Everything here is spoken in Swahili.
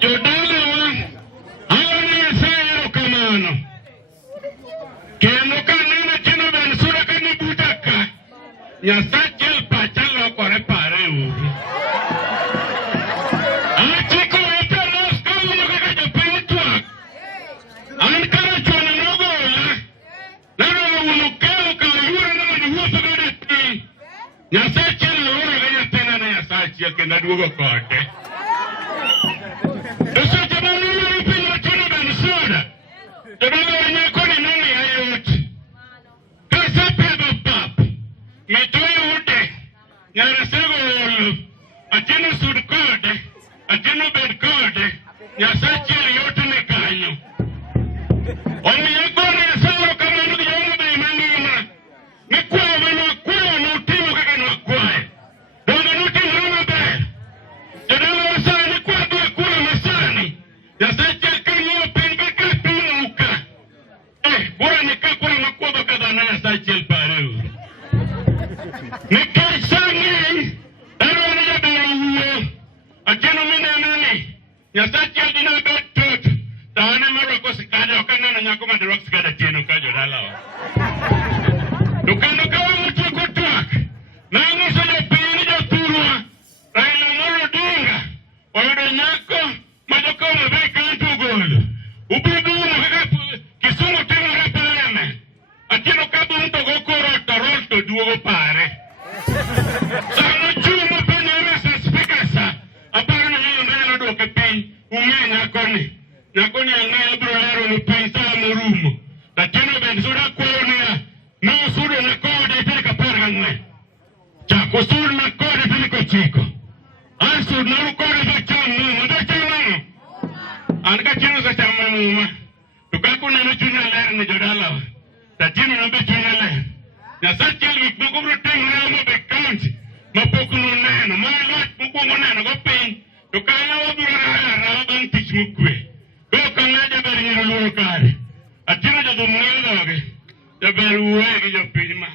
Jodala hawa ni sayo kamano. Kendo kanina chino ben sura kani butaka. Nyasachel pachalo kore pare uri. Chiko ete los kamu kaka japinitwak. Ankara chwana nogola. Naro ulukeo ka yura na manuhusa gadeti. Nyasachel ura gaya tena na nyasachel kenda dugo kote. Dosa jamanu marupin chino ben sura. Jodala wanyakoni nani ayoti. Kasa peba pap. Mitoye ude. Nyarasego ulu. Atino sud kode. Atino bed kode. Nyasachel yote ne kanyo. Omi yagone yasalo kamanu yomu da imangima. Nikwa wano kwa nutimu kaka nwakwae. Donga nutimu rama bed. Jodala wasa nikwa duwa kula masani. Nyasachel kanyo penga kapinu uka. Bura nikakula makwa baka dana nyasachel pareu. Nikaisangi. Daro nija beruwe. Atino mine nani. Nyasachel dina bed tot. Tawane marwako sikada wakana na nyako madirwak sikada tieno kajo dalawa. Dukano kawa mtu kutuak. Nangi soja pini jo turwa. Raila Amolo Odinga. Wayudo nyako majoko mabeka antu golo. Ubibu mwaka kisungu timu repeleme. Atino kabu mto gokoro Toronto duogo pare. Sano chumo penye mesa spikasa. Aparo na hiyo mbele doke pin. Ume nyakoni. Nyakoni angaya brolaro nupinsa murumo. Latino ben sura kuonia. No sura na kode ipilika parga ngwe. Chako sura na kode ipilika chiko. Ansur na ukore za chamu. Mada chamu. Anka chino za chamu muma. Tukaku nanu chunya lera ni Jodala. Tatino nambe chunya lera. Nyasachel mikbukubro tingu na mo bekanti. Mapoku nuneno. Malot mukungo neno gopin. Tukala waburo na raban tich mukwe. Kanaja beri niruluo kare. Atino jadu mwelo doge. Jaberu uwegi jo pinima.